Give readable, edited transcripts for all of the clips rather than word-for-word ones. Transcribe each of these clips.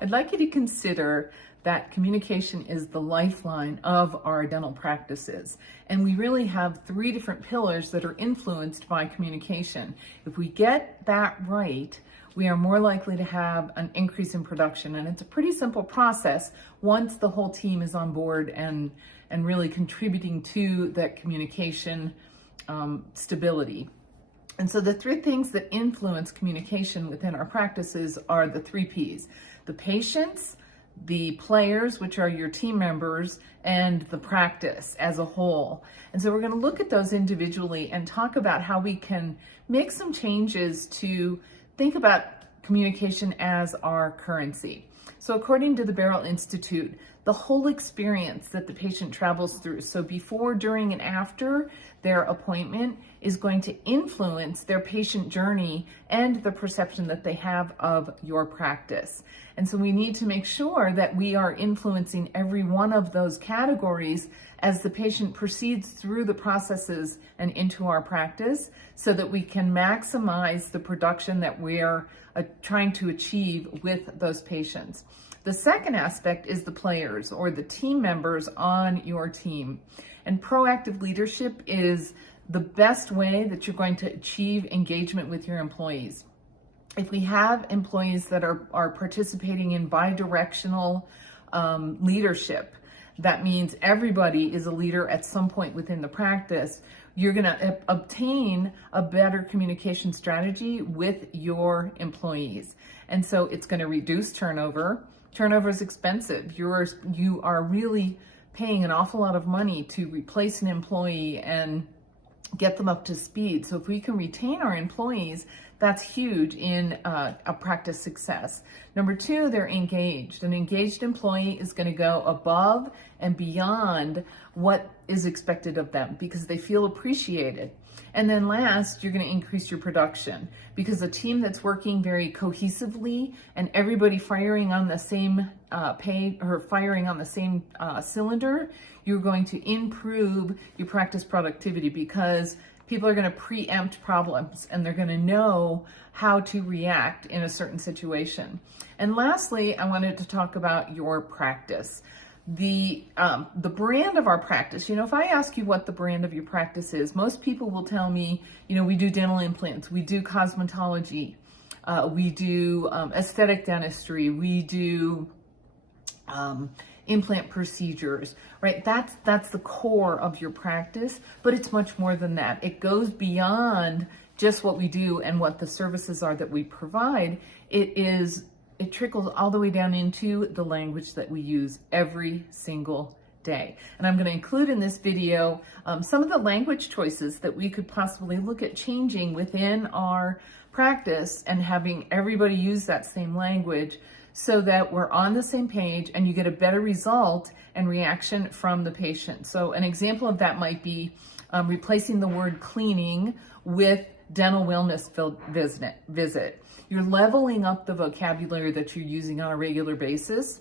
I'd like you to consider that communication is the lifeline of our dental practices. And we really have three different pillars that are influenced by communication. If we get that right, we are more likely to have an increase in production. And it's a pretty simple process once the whole team is on board and really contributing to that communication stability. And so the three things that influence communication within our practices are the three Ps: the patients, the players, which are your team members, and the practice as a whole. And so we're going to look at those individually and talk about how we can make some changes to think about communication as our currency. So according to the Beryl Institute, the whole experience that the patient travels through, so before, during, and after their appointment, is going to influence their patient journey and the perception that they have of your practice. And so we need to make sure that we are influencing every one of those categories as the patient proceeds through the processes and into our practice, so that we can maximize the production that we're trying to achieve with those patients. The second aspect is the players, or the team members on your team. And proactive leadership is the best way that you're going to achieve engagement with your employees. If we have employees that are participating in bi-directional leadership, that means everybody is a leader at some point within the practice, you're going to obtain a better communication strategy with your employees. And so it's going to reduce turnover. Turnover is expensive. You are really paying an awful lot of money to replace an employee and get them up to speed. So if we can retain our employees, that's huge in a practice success. Number two, they're engaged. An engaged employee is going to go above and beyond what is expected of them because they feel appreciated. And then last, you're going to increase your production, because a team that's working very cohesively and everybody firing on the same page or firing on the same cylinder, you're going to improve your practice productivity, because people are going to preempt problems and they're going to know how to react in a certain situation. And lastly, I wanted to talk about your practice. The brand of our practice. If I ask you what the brand of your practice is, most people will tell me, we do dental implants, we do cosmetology, we do aesthetic dentistry, we do implant procedures, right? That's the core of your practice, but it's much more than that. It goes beyond just what we do and what the services are that we provide. It trickles all the way down into the language that we use every single day. And I'm going to include in this video some of the language choices that we could possibly look at changing within our practice and having everybody use that same language, so that we're on the same page and you get a better result and reaction from the patient. So an example of that might be replacing the word cleaning with dental wellness visit. You're leveling up the vocabulary that you're using on a regular basis.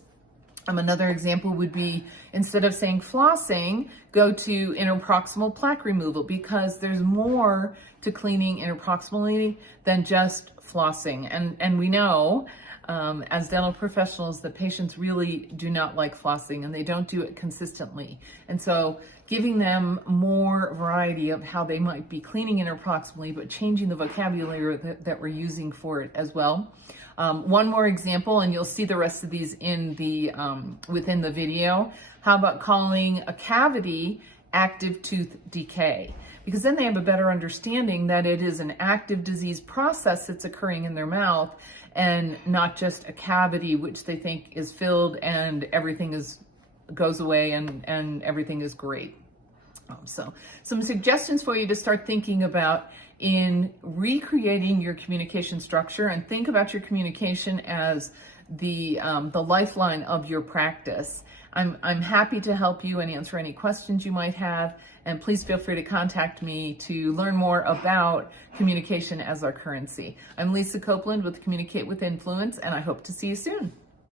Another example would be, instead of saying flossing, go to interproximal plaque removal, because there's more to cleaning interproximally than just flossing. And we know as dental professionals that patients really do not like flossing, and they don't do it consistently. And so giving them more variety of how they might be cleaning interproximally, but changing the vocabulary that we're using for it as well. One more example, and you'll see the rest of these in the within the video. How about calling a cavity active tooth decay? Because then they have a better understanding that it is an active disease process that's occurring in their mouth, and not just a cavity which they think is filled and everything goes away and everything is great. So some suggestions for you to start thinking about in recreating your communication structure, and think about your communication as the lifeline of your practice. I'm happy to help you and answer any questions you might have, and please feel free to contact me to learn more about communication as our currency. I'm Lisa Copeland with Communicate with Influence, and I hope to see you soon.